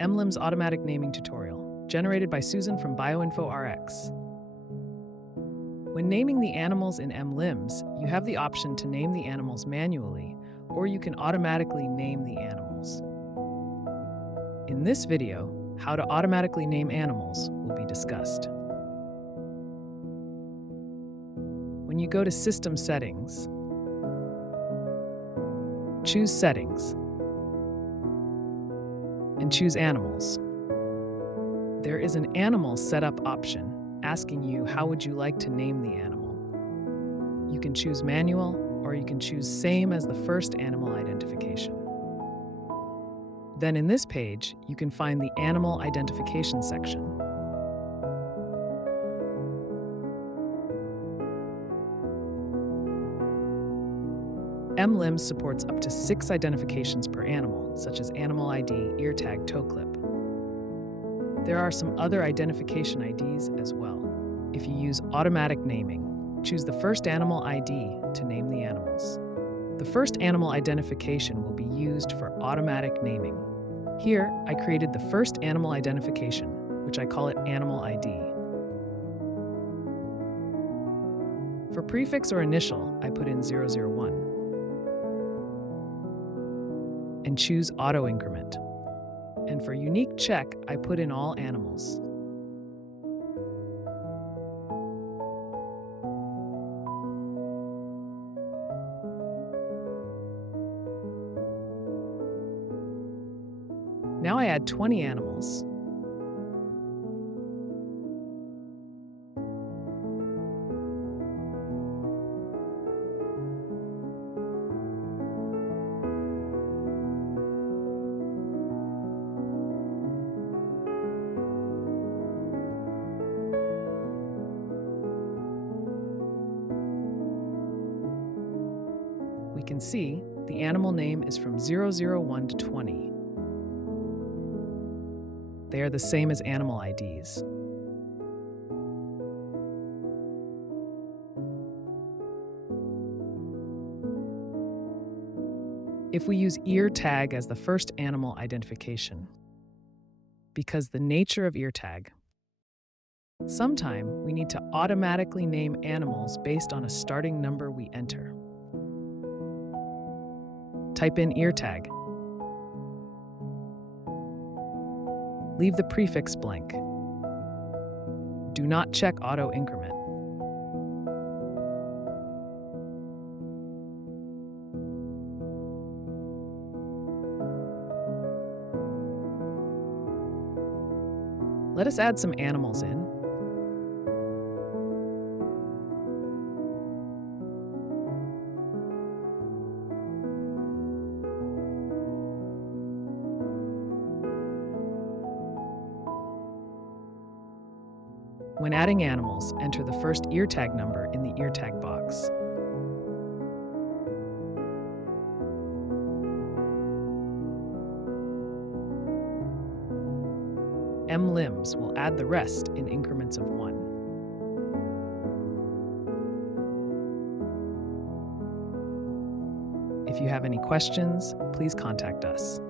mLIMS automatic naming tutorial, generated by Susan from BioInfoRx. When naming the animals in mLIMS, you have the option to name the animals manually, or you can automatically name the animals. In this video, how to automatically name animals will be discussed. When you go to System Settings, choose Settings, and choose Animals. There is an Animal Setup option asking you how would you like to name the animal. You can choose Manual, or you can choose Same as the first animal identification. Then in this page, you can find the Animal Identification section. mLIMS supports up to 6 identifications per animal, such as animal ID, ear tag, toe clip. There are some other identification IDs as well. If you use automatic naming, choose the first animal ID to name the animals. The first animal identification will be used for automatic naming. Here, I created the first animal identification, which I call it Animal ID. For prefix or initial, I put in 001. And choose auto-increment. And for unique check, I put in all animals. Now I add 20 animals. We can see the animal name is from 001 to 20. They are the same as animal IDs. If we use ear tag as the first animal identification, because the nature of ear tag, sometime we need to automatically name animals based on a starting number we enter. Type in ear tag. Leave the prefix blank. Do not check auto-increment. Let us add some animals in. When adding animals, enter the first ear tag number in the ear tag box. mLIMS will add the rest in increments of 1. If you have any questions, please contact us.